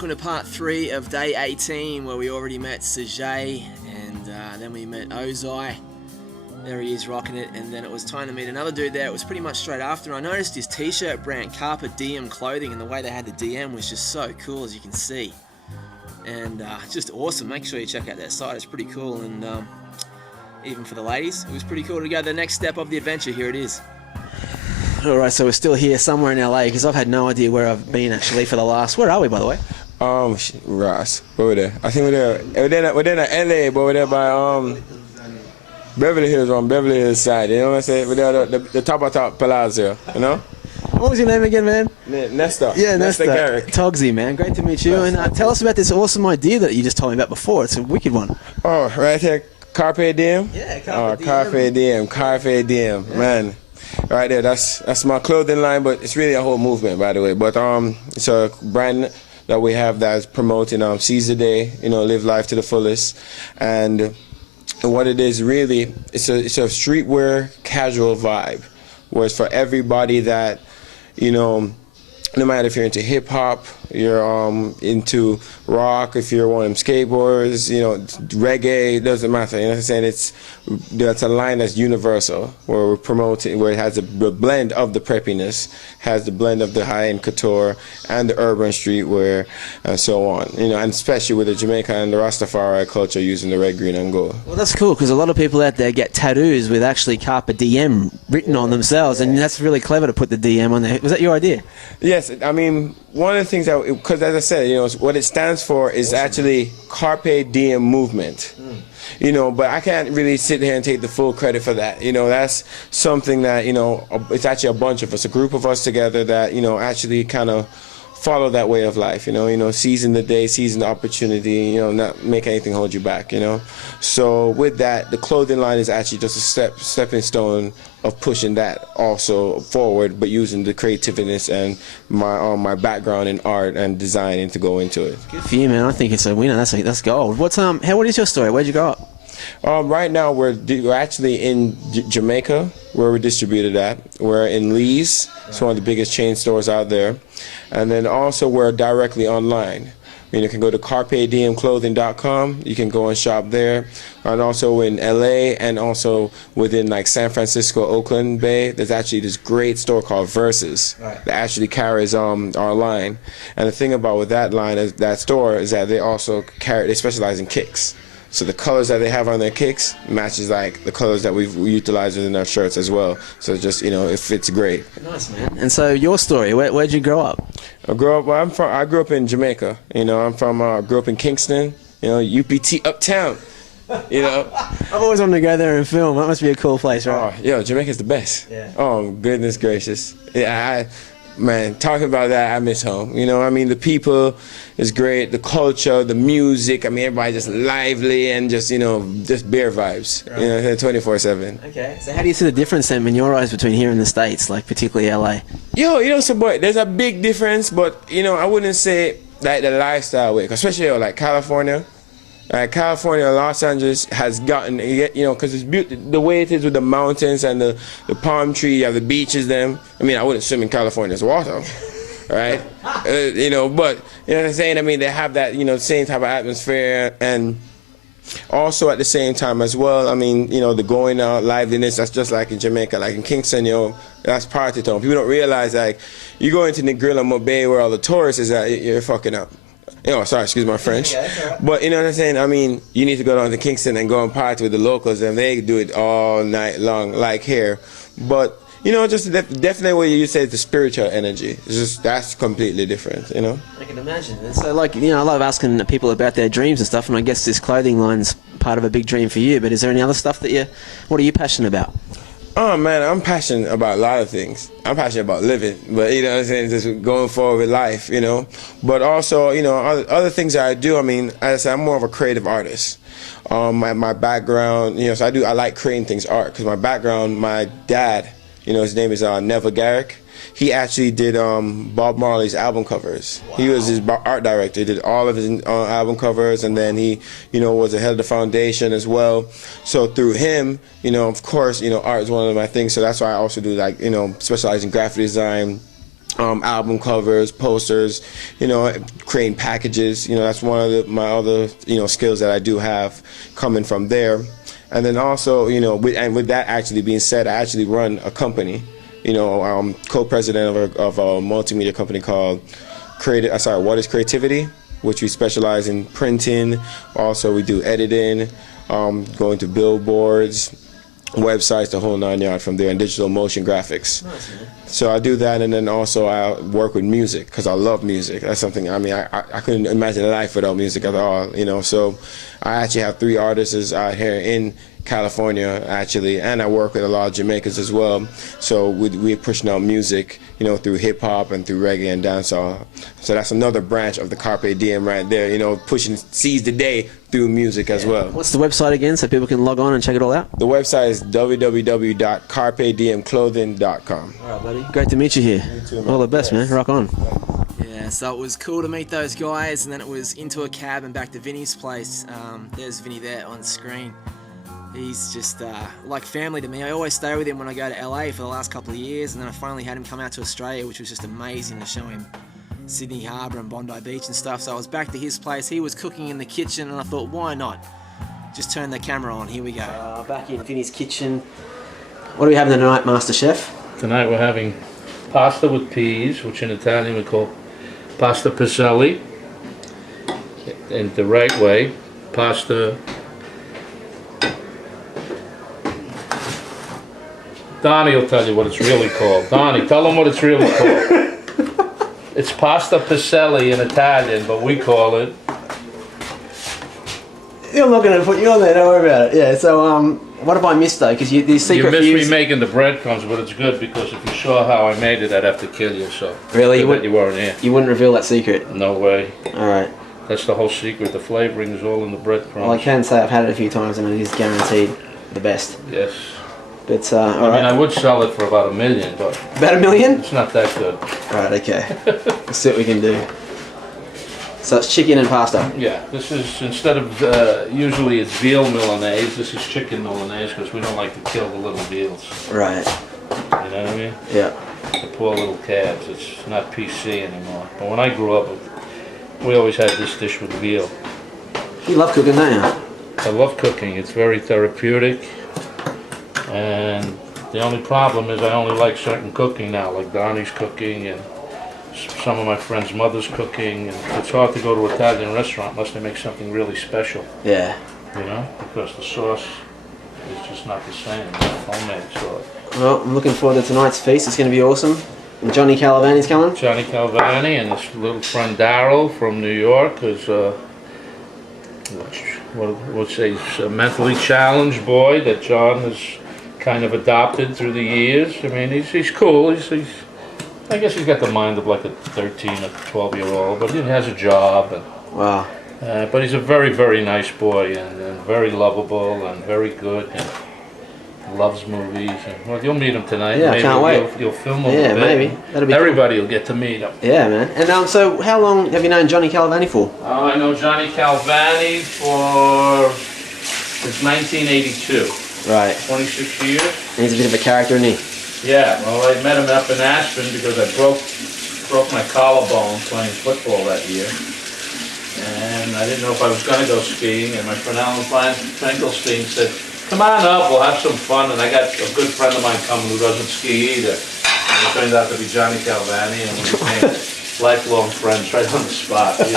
welcome to part 3 of day 18, where we already met Sajay, and then we met Ozai. There he is rocking it, and then it was time to meet another dude there. It was pretty much straight after. I noticed his t-shirt brand, Carpe Diem Clothing, and the way they had the DM was just so cool, as you can see. And just awesome. Make sure you check out their site, it's pretty cool, and even for the ladies, it was pretty cool to go the next step of the adventure. Here it is. Alright, so we're still here somewhere in LA, because I've had no idea where I've been actually for the last... Where are we, by the way? Ross, over there. I think we're there in LA, but we're there by Beverly Hills, on Beverly Hills side. You know what I'm saying? We're there the top Palazzo, you know? What was your name again, man? Nestor. Yeah, Nestor. Garrick. Togsy, man. Great to meet you. And tell us about this awesome idea that you just told me about before. It's a wicked one. Oh, right here, Carpe Diem? Yeah, Carpe Diem. Carpe Diem, yeah. Man. Right there, that's my clothing line, but it's really a whole movement, by the way. But it's a brand that we have that's promoting seize the day, you know, live life to the fullest. And what it is really, it's a streetwear casual vibe, where it's for everybody that, you know, no matter if you're into hip hop, you're into rock, if you're one of them skateboarders, you know, reggae, it doesn't matter. You know what I'm saying? That's a line that's universal, where we're promoting, where it has the blend of the preppiness, has the blend of the high-end couture and the urban streetwear, and so on. You know, and especially with the Jamaica and the Rastafari culture using the red, green, and gold. Well, that's cool, because a lot of people out there get tattoos with actually Carpe Diem written on themselves, and that's really clever to put the DM on there. Was that your idea? Yes, I mean, one of the things that, because as I said, you know, what it stands for is actually Carpe Diem movement. You know, but I can't really sit here and take the full credit for that. You know, that's something that, you know, it's actually a bunch of us, a group of us together that, you know, actually kind of follow that way of life, you know, seizing the day, seizing the opportunity, you know, not make anything hold you back, you know. So with that, the clothing line is actually just a stepping stone of pushing that also forward, but using the creativeness and my background in art and designing to go into it. Good for you, man. I think it's a winner. That's gold. What is your story? Where'd you grow up? Right now we're actually in Jamaica, where we're distributed at. We're in Lee's. It's one of the biggest chain stores out there. And then also we're directly online. I mean, you can go to carpediemclothing.com. You can go and shop there. And also in LA, and also within like San Francisco, Oakland Bay, there's actually this great store called Versus that actually carries our line. And the thing about with that line, is that store, is that they specialize in kicks. So the colors that they have on their kicks matches like the colors that we've utilized in our shirts as well. So just, you know, it fits great. Nice, man. And so your story, where'd you grow up? I grew up in Jamaica. You know, grew up in Kingston. You know, UPT Uptown. You know, I've always wanted to go there and film. That must be a cool place, right? Oh, yo, Jamaica's the best. Yeah. Oh, goodness gracious. Yeah, man, talking about that, I miss home. You know, I mean, the people is great, the culture, the music. I mean, everybody just lively and just, you know, just beer vibes. Right. You know, 24/7. Okay. So how do you see the difference then in your eyes between here and the States, like particularly LA? Yo, you know, so boy, there's a big difference, but you know, I wouldn't say like the lifestyle way, especially like California. California, Los Angeles has gotten, you know, because it's the way it is with the mountains and the palm tree, you have the beaches, them. I mean, I wouldn't swim in California's water, right? You know, but, you know what I'm saying? I mean, they have that, you know, same type of atmosphere, and also at the same time as well, I mean, you know, the going out, liveliness, that's just like in Jamaica, like in Kingston, you know, that's party town. People don't realize, like, you go into Negrilla Bay where all the tourists is at, you're fucking up. You know, sorry, excuse my French. Yeah, right. But you know what I'm saying? I mean, you need to go down to Kingston and go and party with the locals, and they do it all night long, like here. But, you know, just definitely what you say is the spiritual energy. It's just, that's completely different, you know? I can imagine. And so, like, you know, I love asking people about their dreams and stuff, and I guess this clothing line's part of a big dream for you, but is there any other stuff that what are you passionate about? Oh man, I'm passionate about a lot of things. I'm passionate about living, but you know what I'm saying, just going forward with life, you know. But also, you know, other things that I do, I mean, as I said, I'm more of a creative artist. My background, you know, so I like creating things, art, because my background, my dad, you know, his name is Neville Garrick. He actually did Bob Marley's album covers. Wow. He was his art director. He did all of his album covers, and then he, you know, was the head of the foundation as well. So through him, you know, of course, you know, art is one of my things. So that's why I also do, like, you know, specialize in graphic design, album covers, posters, creating packages. That's one of my other, skills that I do have coming from there. And then also, with that actually being said, I actually run a company. I'm co-president of a multimedia company called What is Creativity, which we specialize in printing. Also, we do editing, going to billboards, websites, the whole 9 yards from there, and digital motion graphics. Nice, man. So I do that, and then also I work with music because I love music. That's something, I couldn't imagine a life without music at all, So I actually have 3 artists out here in California, actually, and I work with a lot of Jamaicans as well. So we're pushing out music, through hip hop and through reggae and dancehall. So that's another branch of the Carpe Diem right there, pushing seize the day through music as well. What's the website again so people can log on and check it all out? The website is www.carpediemclothing.com. All right, buddy. Great to meet you here. You too, man. All the best, Yes. man. Rock on. Yeah, so it was cool to meet those guys, and then it was into a cab and back to Vinny's place. There's Vinny there on screen. He's just like family to me. I always stay with him when I go to LA for the last couple of years, and then I finally had him come out to Australia, which was just amazing to show him Sydney Harbour and Bondi Beach and stuff. So I was back to his place. He was cooking in the kitchen, and I thought, why not? Just turn the camera on. Here we go. Back in Vinny's kitchen. What are we having tonight, Master Chef? Tonight we're having pasta with peas, which in Italian we call pasta piselli. In the right way, pasta. Donnie will tell you what it's really called. Donnie, tell them what it's really called. It's pasta piselli in Italian, but we call it. I'm not going to put you on there, don't worry about it. Yeah, so what have I missed though? Because the secret You missed me making the breadcrumbs, but it's good because if you saw how I made it, I'd have to kill you. So really, you weren't here. You wouldn't reveal that secret? No way. All right. That's the whole secret. The flavoring is all in the breadcrumbs. Well, I can say I've had it a few times and it is guaranteed the best. Yes. But I would sell it for about $1 million, but about $1 million? it's not that good. Right. Okay. Let's see what we can do. So it's chicken and pasta. Yeah, this is instead of usually it's veal Milanese. This is chicken Milanese because we don't like to kill the little veals. Right. You know what I mean? Yeah. The poor little calves. It's not PC anymore. But when I grew up, we always had this dish with veal. You love cooking, don't you? I love cooking. It's very therapeutic. And the only problem is I only like certain cooking now, like Donnie's cooking and some of my friends' mother's cooking. And it's hard to go to an Italian restaurant unless they make something really special. Yeah. Because the sauce is just not the same. It's homemade sauce. Well, I'm looking forward to tonight's feast. It's going to be awesome. And Johnny Calavani's coming. Johnny Calvani and his little friend Daryl from New York is what's he's a mentally challenged boy that John has kind of adopted through the years. I mean, he's cool. I guess he's got the mind of like a 13 or 12-year-old, but he has a job. And, wow. But he's a very, very nice boy and very lovable and very good and loves movies. And, well, you'll meet him tonight. Yeah, maybe I can't wait. You'll film him. Yeah, a bit. maybe. That'll be Everybody will get to meet him. Yeah, man. And so how long have you known Johnny Calavani for? I know Johnny Calvani since 1982. Right. 26 years. And he's a bit of a character, isn't he? Yeah, well, I met him up in Aspen because I broke my collarbone playing football that year. And I didn't know if I was going to go skiing, and my friend Alan Finkelstein said, come on up, we'll have some fun. And I got a good friend of mine coming who doesn't ski either. And it turned out to be Johnny Calvani, and we became lifelong friends right on the spot. We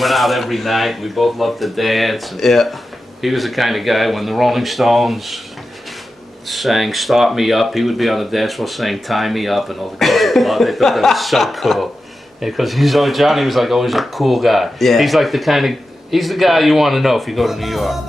went out every night, we both loved to dance. And yeah. he was the kind of guy when the Rolling Stones sang "Start Me Up," he would be on the dance floor saying "Tie Me Up," and all the girls would love it. They thought that was so cool. Because Johnny was like always a cool guy. Yeah. He's like he's the guy you want to know if you go to New York.